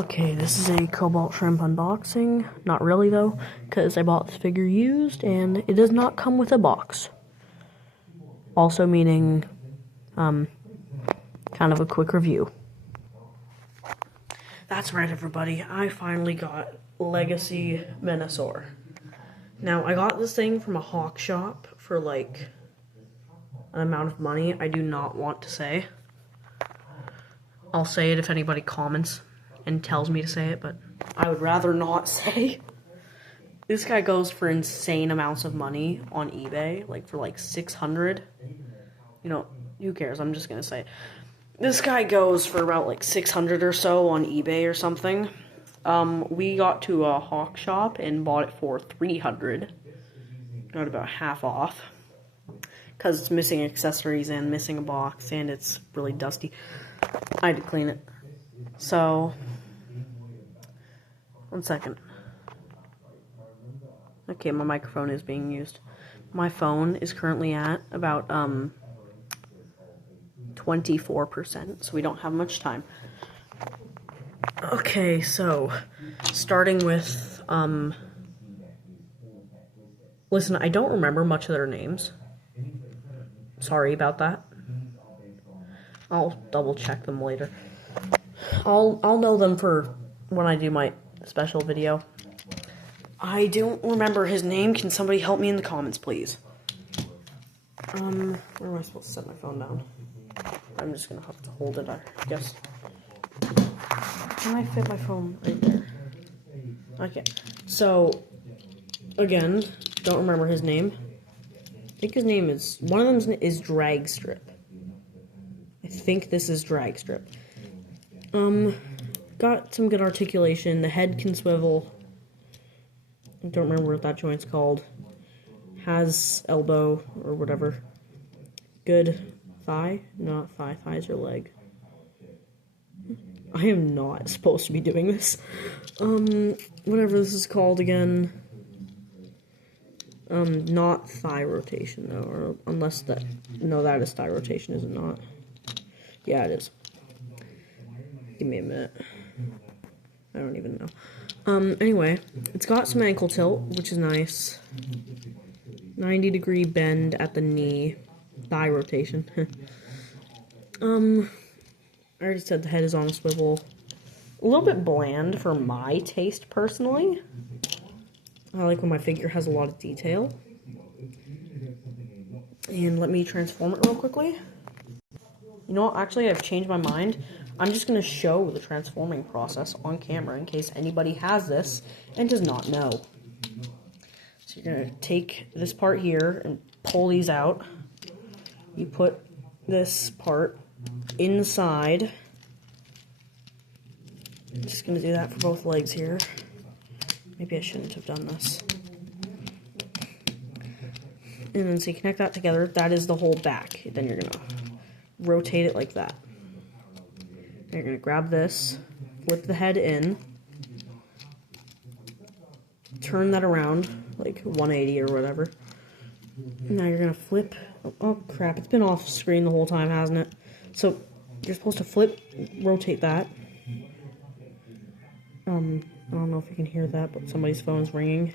Okay, this is a Cobalt Shrimp unboxing. Not really though, because I bought this figure used and it does not come with a box. Also meaning, kind of a quick review. That's right, everybody. I finally got Legacy Menasor. Now, I got this thing from a hawk shop for like an amount of money I do not want to say. I'll say it if anybody comments and tells me to say it, but I would rather not say. This guy goes for insane amounts of money on eBay, like for like 600. You know, who cares? I'm just gonna say it. This guy goes for about like 600 or so on eBay or something. We got to a hawk shop and bought it for 300. Got about half off. Because it's missing accessories and missing a box and it's really dusty. I had to clean it. So, 1 second. Okay, my microphone is being used. My phone is currently at about 24%, so we don't have much time. Okay, so starting with listen, I don't remember much of their names. Sorry about that. I'll double check them later. I'll know them for when I do my special video. I don't remember his name. Can somebody help me in the comments, please? Where am I supposed to set my phone down? I'm just gonna have to hold it, I guess. Can I fit my phone right there? Okay. So, again, don't remember his name. I think his name is, one of them is Drag Strip. I think this is Drag Strip. Got some good articulation. The head can swivel. I don't remember what that joint's called. Has elbow or whatever. Good thigh? Not thigh. Thighs are leg. I am not supposed to be doing this. Whatever this is called again. Not thigh rotation though, or unless that, no, that is thigh rotation, is it not? Yeah, it is. Give me a minute. I don't even know. Anyway, it's got some ankle tilt, which is nice. 90-degree bend at the knee. Thigh rotation. I already said the head is on a swivel. A little bit bland for my taste, personally. I like when my figure has a lot of detail. And let me transform it real quickly. You know what? Actually, I've changed my mind. I'm just going to show the transforming process on camera in case anybody has this and does not know. So you're going to take this part here and pull these out. You put this part inside. I'm just going to do that for both legs here. Maybe I shouldn't have done this. And then so you connect that together. That is the whole back. Then you're going to rotate it like that. And you're going to grab this, flip the head in, turn that around, like 180 or whatever. Now you're going to flip. Oh crap, it's been off screen the whole time, hasn't it? So you're supposed to flip, rotate that. I don't know if you can hear that, but somebody's phone's ringing.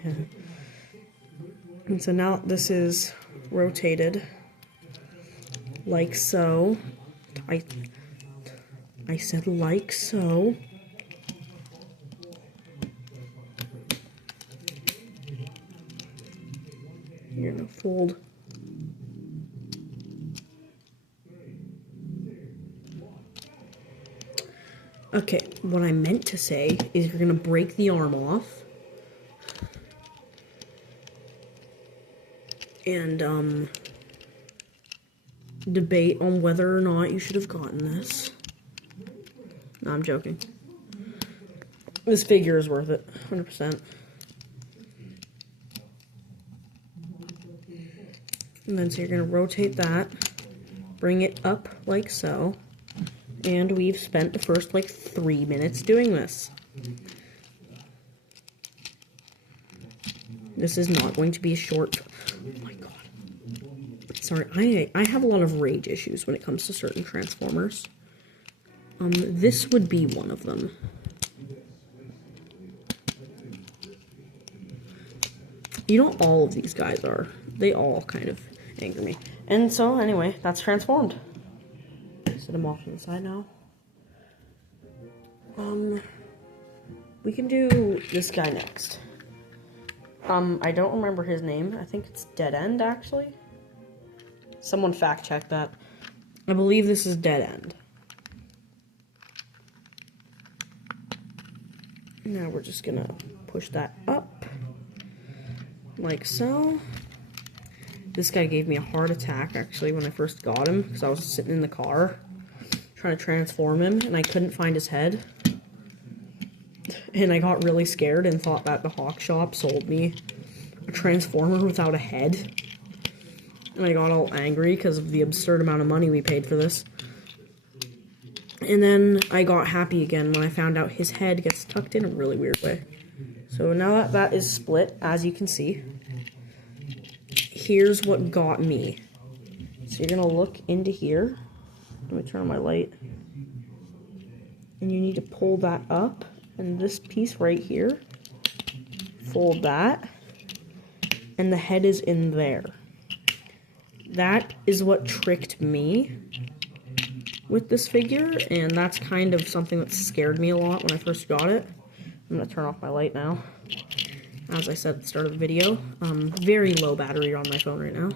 And so now this is rotated like so. I said like so. You're gonna fold. Okay, what I meant to say is you're gonna break the arm off. And, debate on whether or not you should have gotten this. No, I'm joking. This figure is worth it, 100%. And then so you're going to rotate that, bring it up like so, and we've spent the first like 3 minutes doing this. This is not going to be a short... Oh my god. Sorry, I have a lot of rage issues when it comes to certain Transformers. This would be one of them. You know, all of these guys are. They all kind of anger me. And so, anyway, that's transformed. Set him off to the side now. We can do this guy next. I don't remember his name. I think it's Dead End, actually. Someone fact check that. I believe this is Dead End. Now we're just gonna push that up. Like so. This guy gave me a heart attack, actually, when I first got him, because I was sitting in the car trying to transform him, and I couldn't find his head. And I got really scared and thought that the Hawk Shop sold me a transformer without a head. And I got all angry because of the absurd amount of money we paid for this. And then I got happy again when I found out his head gets tucked in a really weird way. So now that that is split, as you can see, here's what got me. So you're gonna look into here. Let me turn on my light. And you need to pull that up. And this piece right here, fold that. And the head is in there. That is what tricked me with this figure, and that's kind of something that scared me a lot when I first got it. I'm gonna turn off my light now. As I said at the start of the video, very low battery on my phone right now.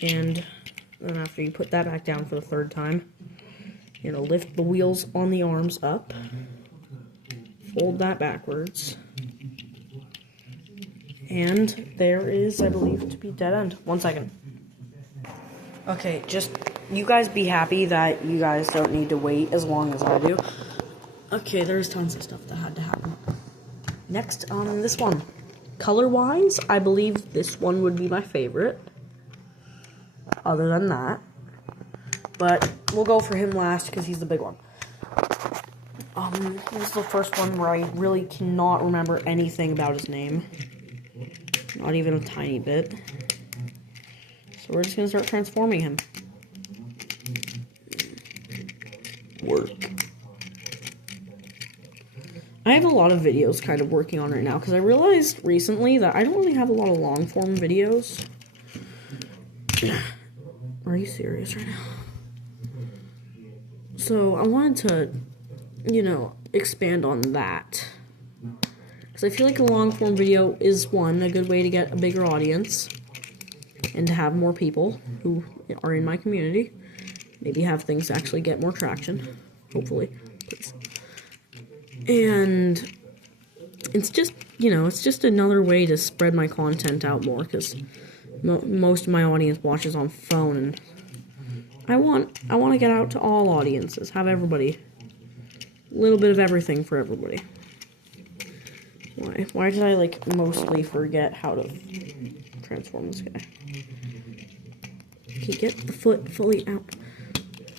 And then after you put that back down for the third time, you're gonna lift the wheels on the arms up, fold that backwards, and there is, I believe, to be Dead End. 1 second. Okay, just, you guys be happy that you guys don't need to wait as long as I do. Okay, there's tons of stuff that had to happen. Next, this one. Color-wise, I believe this one would be my favorite. Other than that. But we'll go for him last because he's the big one. This is the first one where I really cannot remember anything about his name. Not even a tiny bit. So we're just going to start transforming him. Work. I have a lot of videos kind of working on right now because I realized recently that I don't really have a lot of long form videos. Are you serious right now? So I wanted to, you know, expand on that. Because I feel like a long form video is, one, a good way to get a bigger audience and to have more people who are in my community. Maybe have things actually get more traction. Hopefully. Please. And it's just, you know, it's just another way to spread my content out more because most of my audience watches on phone, and I want to get out to all audiences, have everybody, a little bit of everything for everybody. Why did I, like, mostly forget how to transform this guy? Okay, get the foot fully out.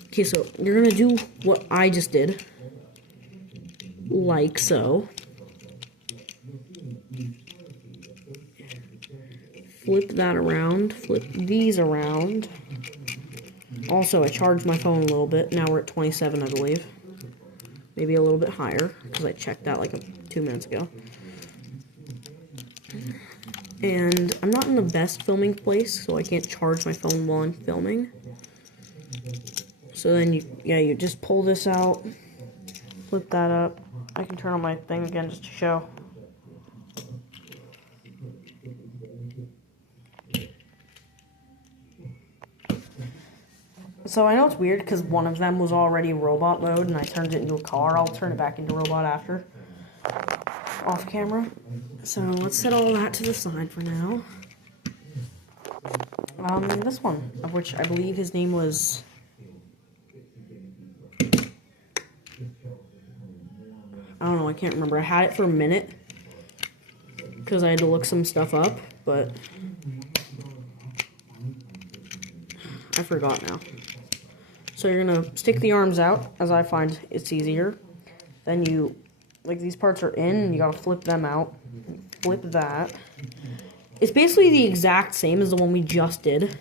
Okay, so you're gonna do what I just did. Like so. Flip that around. Flip these around. Also, I charged my phone a little bit. Now we're at 27, I believe. Maybe a little bit higher, because I checked that like 2 minutes ago. And I'm not in the best filming place, so I can't charge my phone while I'm filming. So then you just pull this out, flip that up. I can turn on my thing again just to show. So I know it's weird because one of them was already robot mode and I turned it into a car. I'll turn it back into robot after, off camera. So let's set all that to the side for now. This one, of which I believe his name was... I don't know, I can't remember. I had it for a minute because I had to look some stuff up, but I forgot now. So you're gonna stick the arms out, as I find it's easier. Then you, like, these parts are in, and you gotta flip them out. Flip that. It's basically the exact same as the one we just did.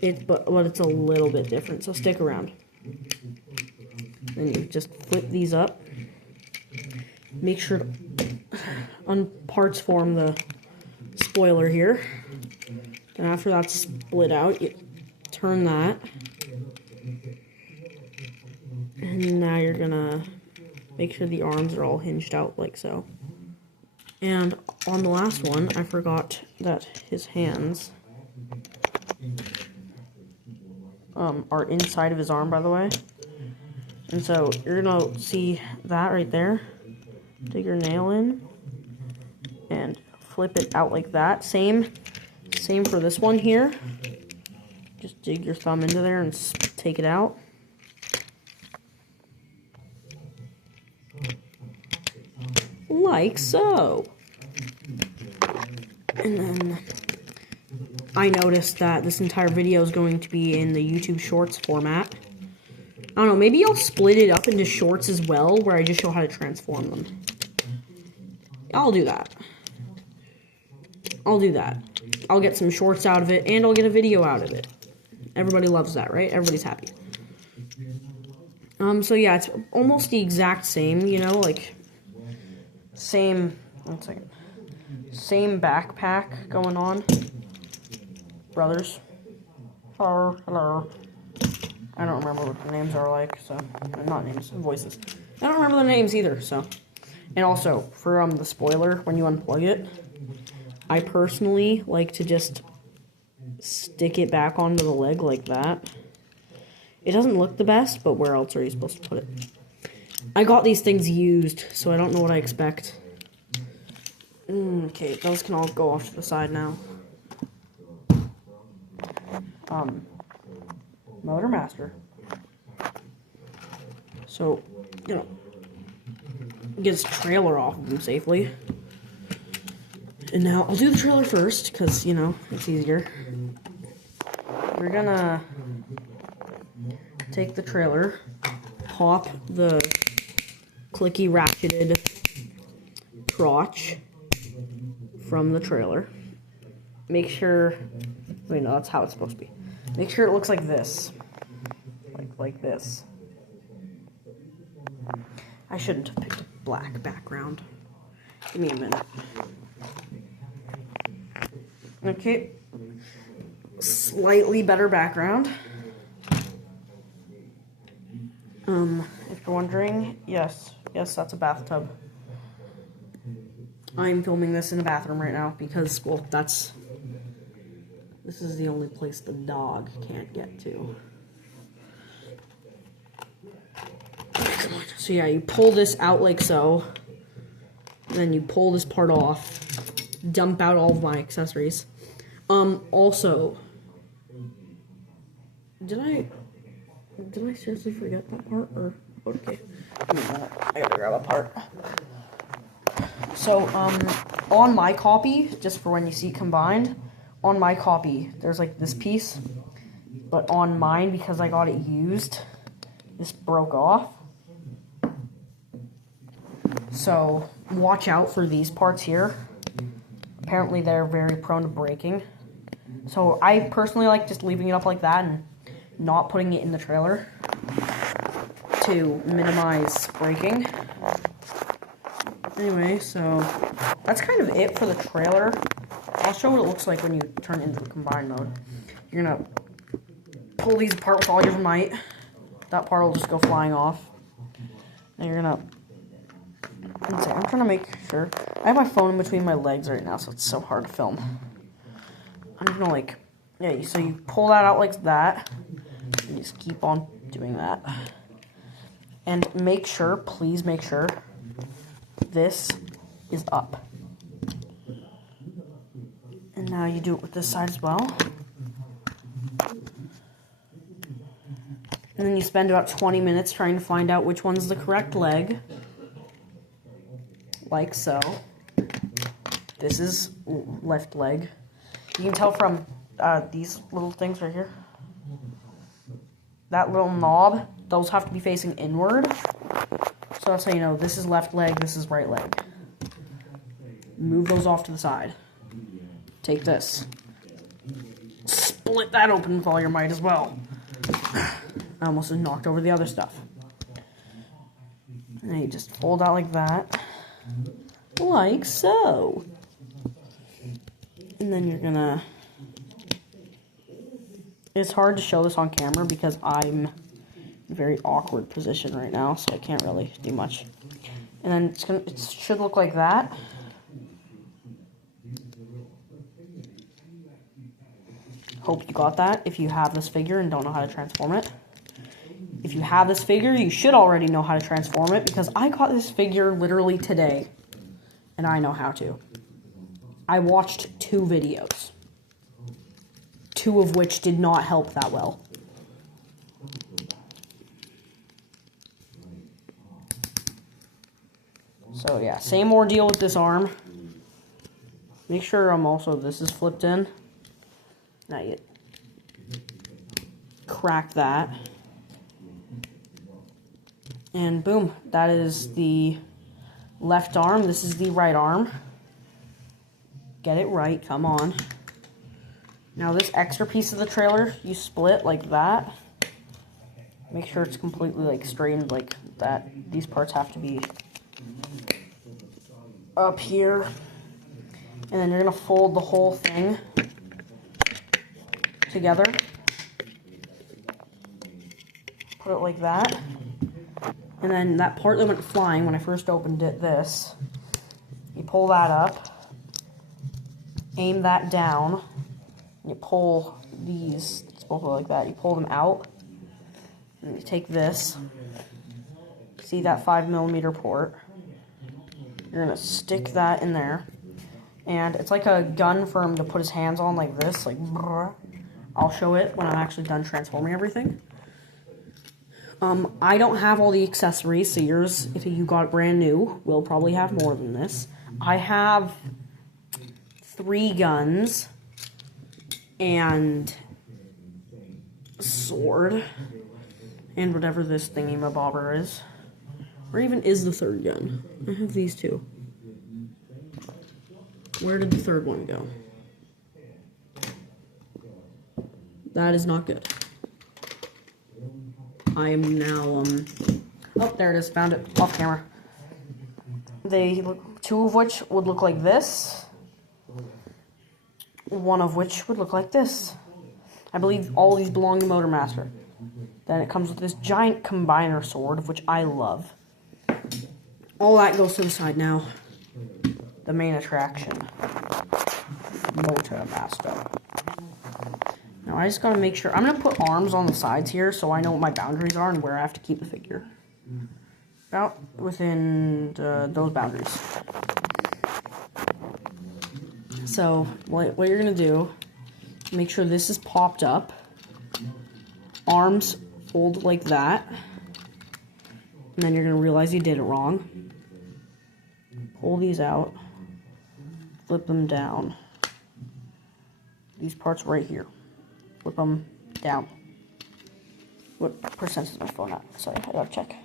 But it's a little bit different, so stick around. Then you just flip these up. Make sure to parts form the spoiler here. And after that's split out, you turn that. And now you're gonna make sure the arms are all hinged out like so. And on the last one, I forgot that his hands are inside of his arm, by the way. And so you're gonna see that right there. Dig your nail in and flip it out like that. Same for this one here. Just dig your thumb into there and take it out. Like so. And then I noticed that this entire video is going to be in the YouTube Shorts format. I don't know, maybe I'll split it up into shorts as well, where I just show how to transform them. I'll do that. I'll get some shorts out of it, and I'll get a video out of it. Everybody loves that, right? Everybody's happy. So yeah, it's almost the exact same, you know, like, same backpack going on. Brothers. Hello. I don't remember what the names are like, so, not names, voices. I don't remember the names either, so. And also, for the spoiler, when you unplug it, I personally like to just stick it back onto the leg like that. It doesn't look the best, but where else are you supposed to put it? I got these things used, so I don't know what I expect. Okay, those can all go off to the side now. Motor Master. So, you know, get his trailer off of him safely. And now, I'll do the trailer first, because, you know, it's easier. We're gonna take the trailer, pop the clicky ratcheted crotch from the trailer. Make sure, wait, no, that's how it's supposed to be. Make sure it looks like this. Like this. I shouldn't have picked a black background. Give me a minute. Okay. Slightly better background. If you're wondering, yes, that's a bathtub. I'm filming this in a bathroom right now because, well, this is the only place the dog can't get to. So yeah, you pull this out like so, and then you pull this part off, dump out all of my accessories. Also, did I seriously forget that part, or, okay, I gotta grab a part. So, on my copy, just for when you see it combined, on my copy, there's like this piece, but on mine, because I got it used, this broke off. So, watch out for these parts here. Apparently, they're very prone to breaking. So, I personally like just leaving it up like that and not putting it in the trailer to minimize breaking. Anyway, so that's kind of it for the trailer. I'll show what it looks like when you turn it into the combined mode. You're gonna pull these apart with all your might. That part will just go flying off. And you're gonna, I'm trying to make sure. I have my phone in between my legs right now, so it's so hard to film. I'm just gonna yeah, so you pull that out like that. And just keep on doing that. And make sure, please make sure, this is up. And now you do it with this side as well. And then you spend about 20 minutes trying to find out which one's the correct leg. Like so. This is left leg. You can tell from these little things right here. That little knob, those have to be facing inward. So that's how you know this is left leg, this is right leg. Move those off to the side. Take this. Split that open with all your might as well. I almost just knocked over the other stuff. And then you just fold out like that. Like so. And then you're gonna... It's hard to show this on camera because I'm in a very awkward position right now, so I can't really do much. And then it should look like that. Hope you got that if you have this figure and don't know how to transform it. If you have this figure, you should already know how to transform it because I got this figure literally today and I know how to. I watched 2 videos. 2 of which did not help that well. So yeah, same ordeal with this arm. Make sure also this is flipped in. Now you crack that. And boom, that is the left arm. This is the right arm. Get it right, come on. Now this extra piece of the trailer, you split like that. Make sure it's completely like straightened like that. These parts have to be up here. And then you're gonna fold the whole thing together. Put it like that. And then that part that went flying when I first opened it, this, you pull that up, aim that down, you pull these, it's both like that, you pull them out, and you take this, see that 5mm port, you're going to stick that in there, and it's like a gun for him to put his hands on like this, like, brrr. I'll show it when I'm actually done transforming everything. I don't have all the accessories, so yours, if you got it brand new, will probably have more than this. I have 3 guns and a sword and whatever this thingy-mabobber is. Or even is the 3rd gun. I have these 2. Where did the 3rd one go? That is not good. I am now, oh, there it is, found it, off camera. They look, 2 of which would look like this. 1 of which would look like this. I believe all these belong to Motor Master. Then it comes with this giant combiner sword, of which I love. All that goes to the side now. The main attraction. Motor Master. Now I just gotta make sure, I'm gonna put arms on the sides here so I know what my boundaries are and where I have to keep the figure. About within those boundaries. So what you're gonna do, make sure this is popped up. Arms fold like that. And then you're gonna realize you did it wrong. Pull these out. Flip them down. These parts right here. Flip them down. What percent is my phone at? Sorry, I gotta check.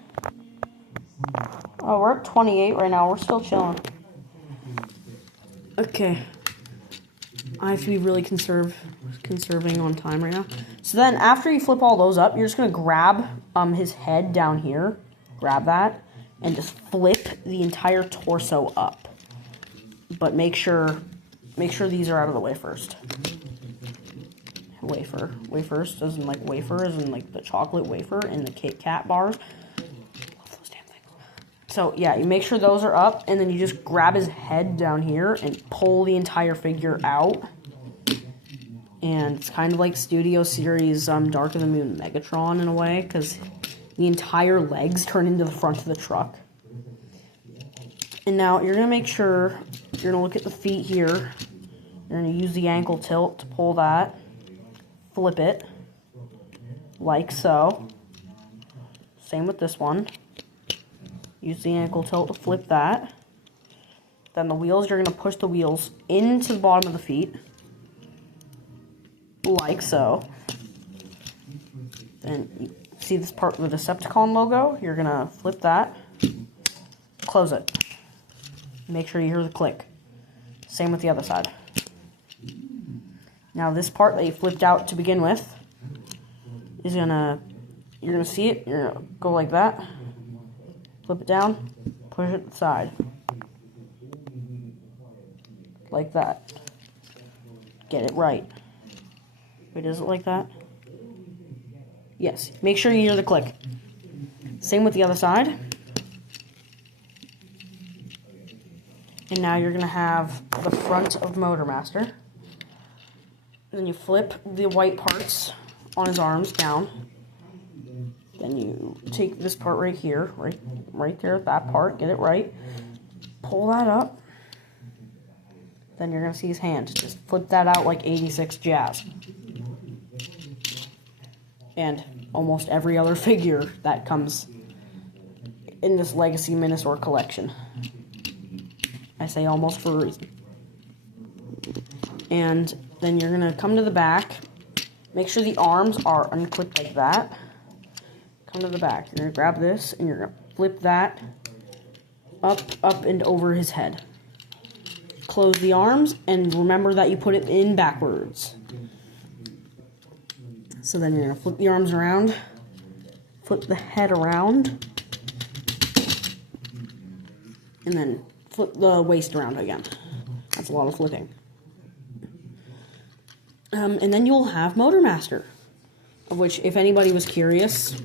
Oh, we're at 28 right now. We're still chilling. Okay. I have to be really conserving on time right now. So then, after you flip all those up, you're just gonna grab his head down here. Grab that, and just flip the entire torso up. But make sure these are out of the way first. Wafers, as in like wafer, as in like the chocolate wafer and the Kit Kat bars. Love those damn things. So yeah, you make sure those are up, and then you just grab his head down here and pull the entire figure out. And it's kind of like Studio Series Dark of the Moon Megatron in a way, because the entire legs turn into the front of the truck. And now you're going to make sure, you're going to look at the feet here. You're going to use the ankle tilt to pull that. Flip it. Like so. Same with this one. Use the ankle tilt to flip that. Then the wheels, you're going to push the wheels into the bottom of the feet. Like so. Then you see this part with the Decepticon logo? You're going to flip that. Close it. Make sure you hear the click. Same with the other side. Now this part that you flipped out to begin with is you're gonna see it, you're gonna go like that. Flip it down, push it to the side. Like that. Get it right. Wait, is it like that? Yes. Make sure you hear the click. Same with the other side. And now you're going to have the front of Motor Master. Then you flip the white parts on his arms down. Then you take this part right here, right there, that part, get it right. Pull that up. Then you're going to see his hand. Just flip that out like 86 jazz. And almost every other figure that comes in this Legacy Menasor collection. I say almost for a reason. And then you're going to come to the back. Make sure the arms are unclipped like that. Come to the back. You're going to grab this and you're going to flip that up, and over his head. Close the arms and remember that you put it in backwards. So then you're going to flip the arms around, flip the head around, and then flip the waist around again. That's a lot of flipping. And then you'll have Motor Master, of which, if anybody was curious,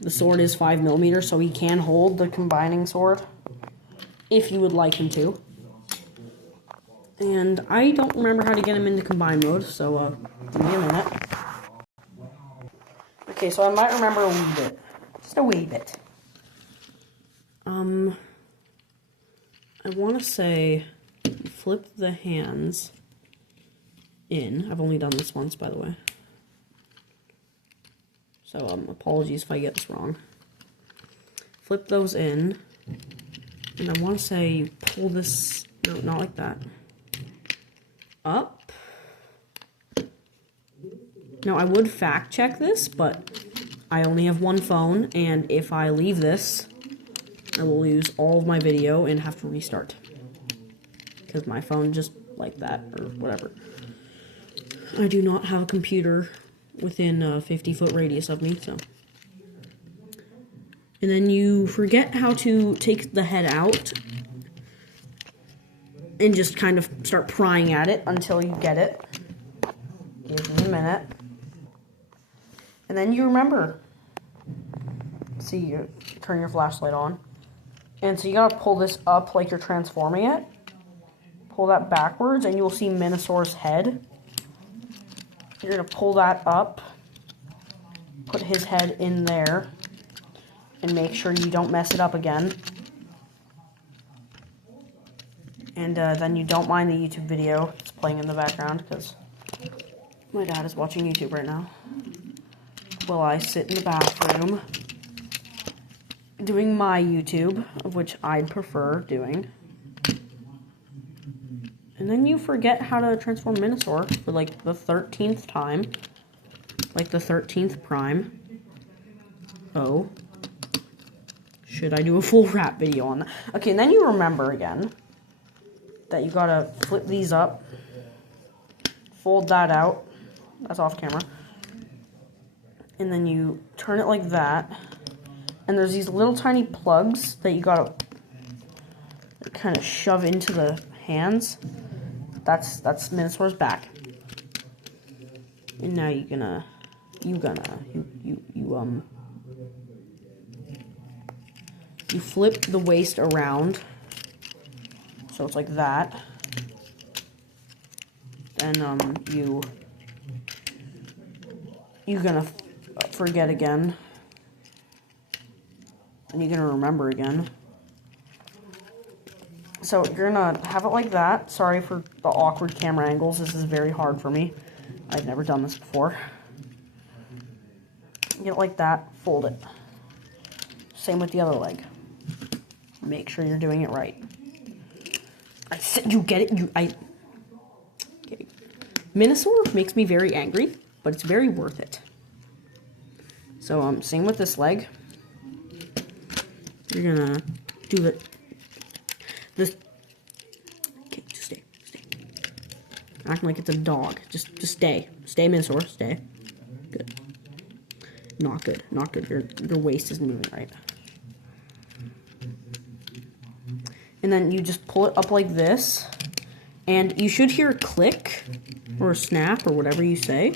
the sword is 5mm, so he can hold the combining sword, if you would like him to. And I don't remember how to get him into combine mode, so give me a minute. Okay, so I might remember a wee bit. Just a wee bit. I want to say flip the hands in. I've only done this once, by the way. So, apologies if I get this wrong. Flip those in. And I want to say you pull this, no, not like that. Up. Now, I would fact check this, but I only have one phone, and if I leave this, I will lose all of my video and have to restart. Because my phone just like that, or whatever. I do not have a computer within a 50-foot radius of me, so. And then you forget how to take the head out and just kind of start prying at it until you get it. Give me a minute. And then you remember. See, you turn your flashlight on. And so you gotta pull this up like you're transforming it. Pull that backwards and you'll see Menasor's head. You're gonna pull that up. Put his head in there. And make sure you don't mess it up again. And then you don't mind the YouTube video that's playing in the background, because my dad is watching YouTube right now. While I sit in the bathroom doing my YouTube, of which I'd prefer doing. And then you forget how to transform Menasor for like the 13th time. Like the 13th prime. Oh. Should I do a full wrap video on that? Okay, and then you remember again that you gotta flip these up. Fold that out. That's off camera. And then you turn it like that. And there's these little tiny plugs that you gotta kind of shove into the hands. That's Menasor's back. And now you flip the waist around. So it's like that. Then you're gonna forget again. And you're gonna remember again. So you're gonna have it like that. Sorry for the awkward camera angles. This is very hard for me. I've never done this before. Get it like that. Fold it. Same with the other leg. Make sure you're doing it right. I said you get it. Okay. Menasor makes me very angry, but it's very worth it. So same with this leg. You're gonna do this. Okay, just stay. Acting like it's a dog. Just stay. Stay, Menasor. Stay. Good. Not good. Your waist isn't moving right. And then you just pull it up like this. And you should hear a click or a snap or whatever you say.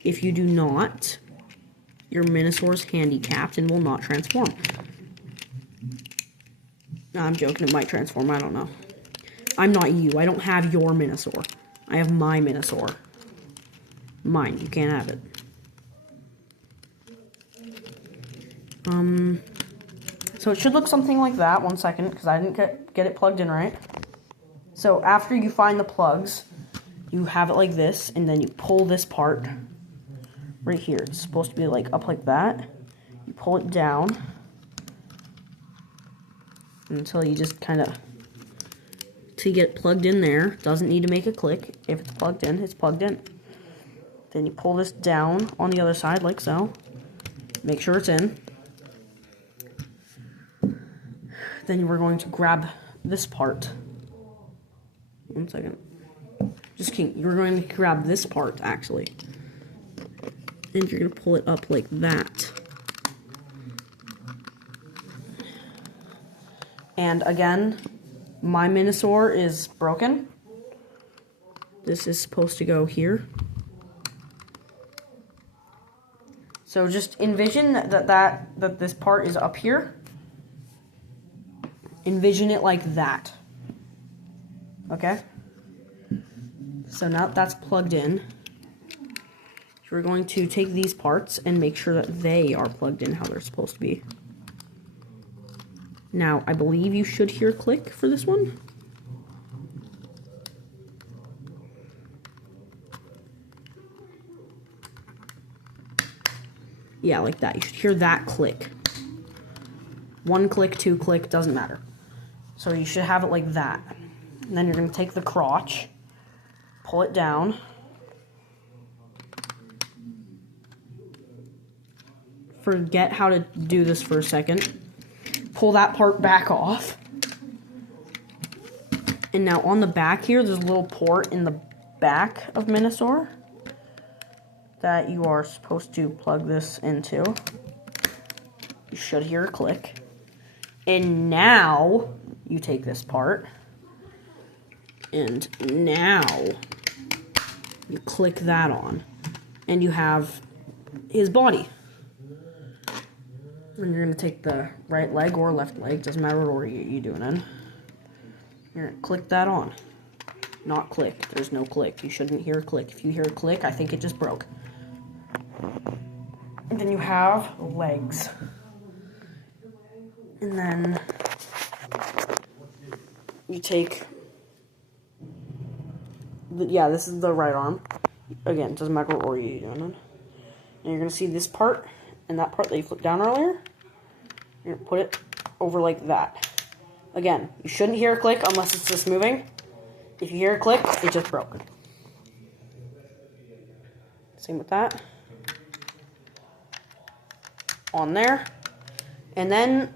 If you do not, your Menasor is handicapped and will not transform. No, I'm joking, it might transform, I don't know. I'm not you, I don't have your Menasor. I have my Menasor. Mine, you can't have it. So it should look something like that. 1 second, because I didn't get it plugged in right. So after you find the plugs, you have it like this, and then you pull this part right here. It's supposed to be like up like that. You pull it down until you just kind of, till you get it plugged in there. Doesn't need to make a click. If it's plugged in, it's plugged in. Then you pull this down on the other side like so. Make sure it's in. Then we're going to grab this part. 1 second. Just kidding. You're going to grab this part, actually. And you're going to pull it up like that. And again, my Menasor is broken. This is supposed to go here. So just envision that this part is up here. Envision it like that. Okay? So now that's plugged in. So we're going to take these parts and make sure that they are plugged in how they're supposed to be. Now, I believe you should hear a click for this one. Yeah, like that. You should hear that click. 1 click, 2 click, doesn't matter. So you should have it like that. And then you're going to take the crotch, pull it down. Forget how to do this for a second. Pull that part back off. And now on the back here, there's a little port in the back of Menasor that you are supposed to plug this into. You should hear a click. And now you take this part, and now you click that on, and you have his body. And you're going to take the right leg or left leg, doesn't matter what order you're doing in. You're going to click that on. Not click, there's no click. You shouldn't hear a click. If you hear a click, I think it just broke. And then you have legs. And then you take, this is the right arm. Again, doesn't matter what order you're doing in. And you're going to see this part and that part that you flipped down earlier. You're going to put it over like that. Again, you shouldn't hear a click unless it's just moving. If you hear a click, it just broke. Same with that. On there. And then,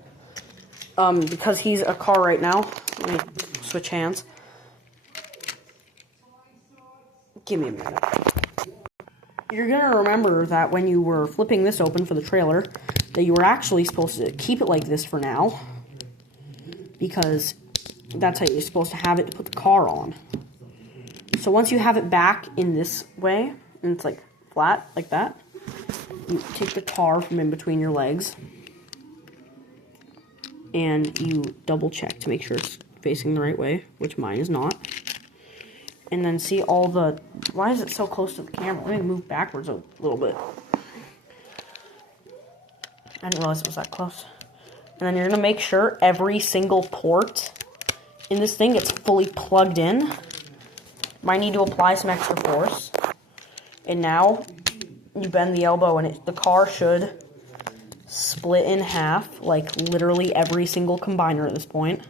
because he's a car right now, let me switch hands. Give me a minute. You're going to remember that when you were flipping this open for the trailer, that you were actually supposed to keep it like this for now, because that's how you're supposed to have it to put the car on. So once you have it back in this way, and it's like flat, like that, you take the tar from in between your legs, and you double check to make sure it's facing the right way, which mine is not. And then see all the, why is it so close to the camera? Let me move backwards a little bit. I didn't realize it was that close. And then you're going to make sure every single port in this thing gets fully plugged in. Might need to apply some extra force. And now you bend the elbow and the car should split in half, like literally every single combiner at this point.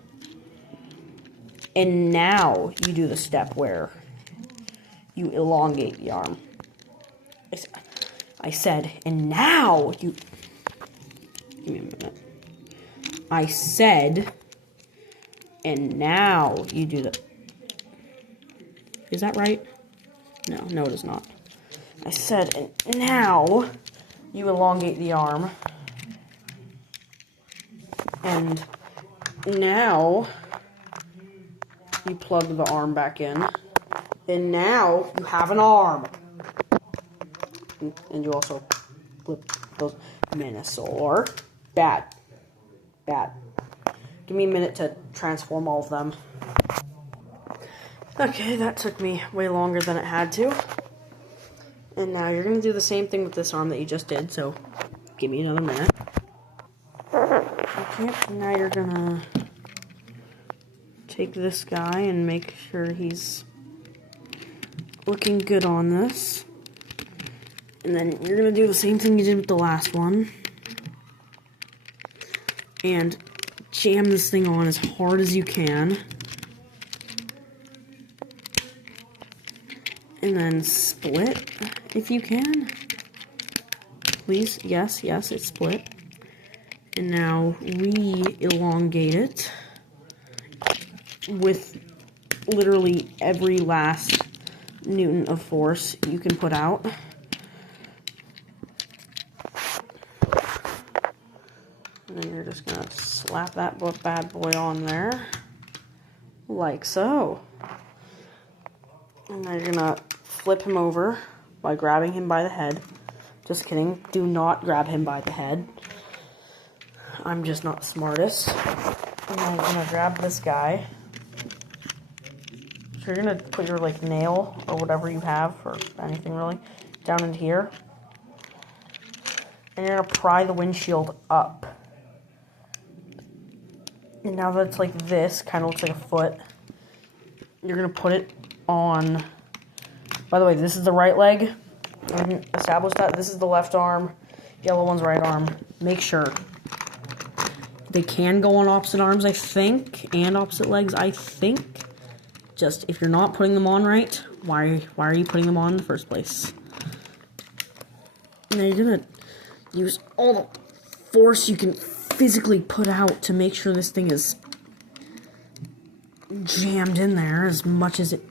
And now you do the step where you elongate the arm. I said, and now you... Give me a minute. I said, and now you do the... Is that right? No, it is not. I said, and now you elongate the arm. And now you plug the arm back in. And now you have an arm. And you also flip those. Menasor. Bad. Give me a minute to transform all of them. Okay, that took me way longer than it had to. And now you're going to do the same thing with this arm that you just did, so give me another minute. Okay, now you're going to take this guy and make sure he's looking good on this. And then you're going to do the same thing you did with the last one. And jam this thing on as hard as you can. And then split, if you can. Please, yes, it's split. And now re-elongate it with literally every last newton of force you can put out. And then you're just gonna slap that bad boy on there, like so. And then you're gonna flip him over by grabbing him by the head. Just kidding, do not grab him by the head. I'm just not the smartest. And then you're gonna grab this guy. So you're gonna put your like nail or whatever you have, or anything really, down into here. And you're gonna pry the windshield up. And now that it's like this, kind of looks like a foot, you're gonna put it on. By the way, this is the right leg. I didn't establish that. This is the left arm. Yellow one's right arm. Make sure. They can go on opposite arms, I think, and opposite legs, I think. Just, if you're not putting them on right, why are you putting them on in the first place? And then you're gonna use all the force you can physically put out to make sure this thing is jammed in there as much as it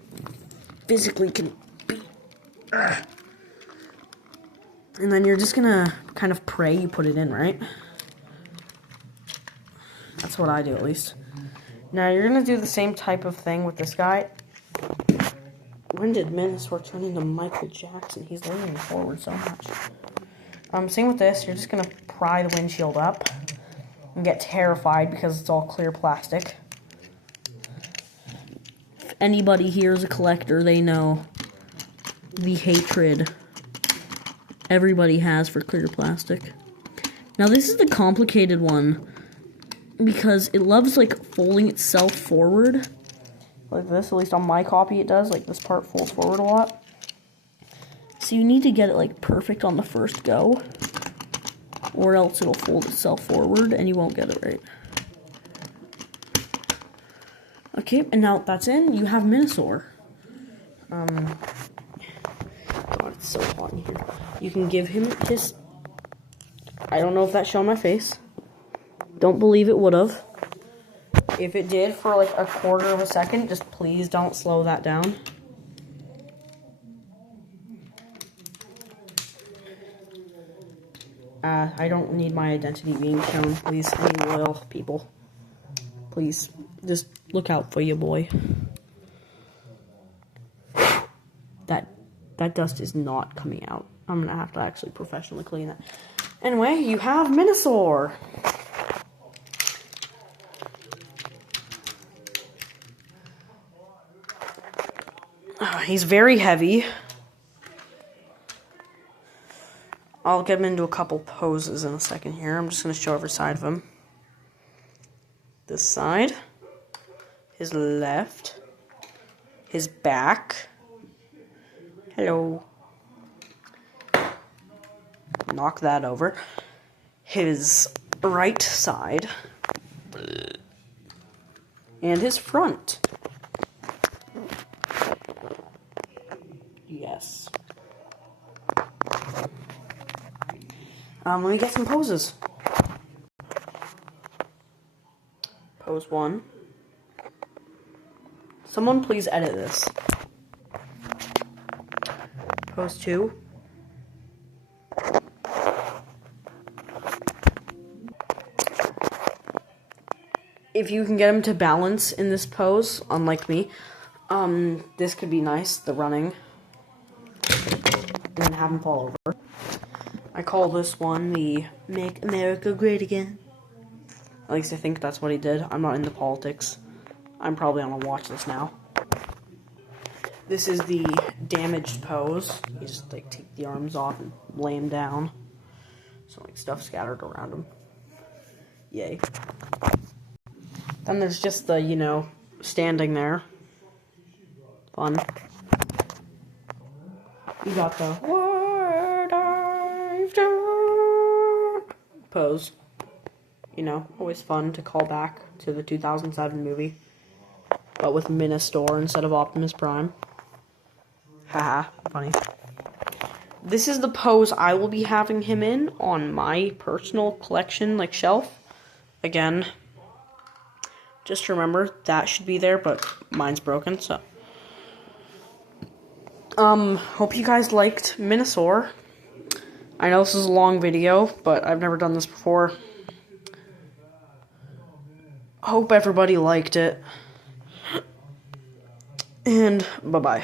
physically can be. Ugh. And then you're just gonna kind of pray you put it in, right? That's what I do, at least. Now you're gonna do the same type of thing with this guy. When did Menasor turn into Michael Jackson? He's leaning forward so much. Same with this. You're just gonna pry the windshield up and get terrified because it's all clear plastic. If anybody here is a collector, they know the hatred everybody has for clear plastic. Now this is the complicated one because it loves like folding itself forward like this. At least on my copy it does. Like this part folds forward a lot. So you need to get it like perfect on the first go, or else it'll fold itself forward and you won't get it right. Okay, and now that's in, you have Menasor. God, it's so hot in here. You can give him his... I don't know if that showed on my face. Don't believe it would have. If it did for like a quarter of a second, just please don't slow that down. I don't need my identity being shown, please. Any loyal people. Please, just look out for your boy. That dust is not coming out. I'm gonna have to actually professionally clean it. Anyway, you have Menasor. He's very heavy. I'll get him into a couple poses in a second here. I'm just going to show every side of him. This side. His left. His back. Hello. Knock that over. His right side. And his front. Yes. Let me get some poses. Pose 1. Someone please edit this. Pose 2. if you can get him to balance in this pose, unlike me, this could be nice, the running. And then have him fall over. I call this one the Make America Great Again. At least I think that's what he did. I'm not into politics. I'm probably gonna watch this now. This is the damaged pose. You just like take the arms off and lay him down. So like stuff scattered around him. Yay. Then there's just the, you know, standing there. Fun. You got the word I've done pose. You know, always fun to call back to the 2007 movie. But with Menasor instead of Optimus Prime. Haha, funny. This is the pose I will be having him in on my personal collection, like, shelf. Again, just remember, that should be there, but mine's broken, so. Hope you guys liked Menasor. I know this is a long video, but I've never done this before. Hope everybody liked it. And bye-bye.